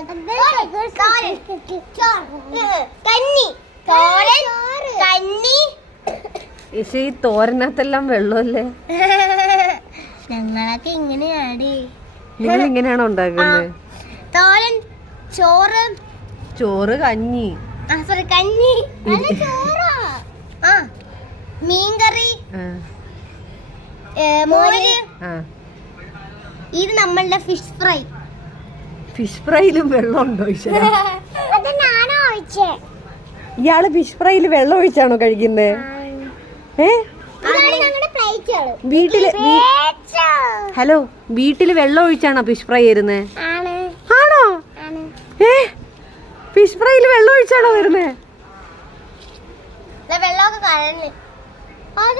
ഈ തോരനകത്തെല്ലാം വെള്ളമല്ലേ ഞങ്ങളൊക്കെ ഇങ്ങനെയാണ് ഇങ്ങനെയാണോ ഉണ്ടാക്കുന്നത് തോരൻ ചോറ് ചോറ് കഞ്ഞി കഞ്ഞി മീൻകറി ഇത് നമ്മളുടെ ഫിഷ് ഫ്രൈ ഫിഷ് ഫ്രൈയിലും വെള്ളമുണ്ടോ ഇയാള് ഫിഷ് ഫ്രൈയില് വെള്ളം ഒഴിച്ചാണോ കഴിക്കുന്നത് വീട്ടില് ഹലോ വീട്ടില് വെള്ളം ഒഴിച്ചാണോ ഫിഷ് ഫ്രൈ വരുന്നേ ആണോ ഏ ഫിഷ് ഫ്രൈയില് വെള്ളം ഒഴിച്ചാണോ വരുന്നേ വെള്ളം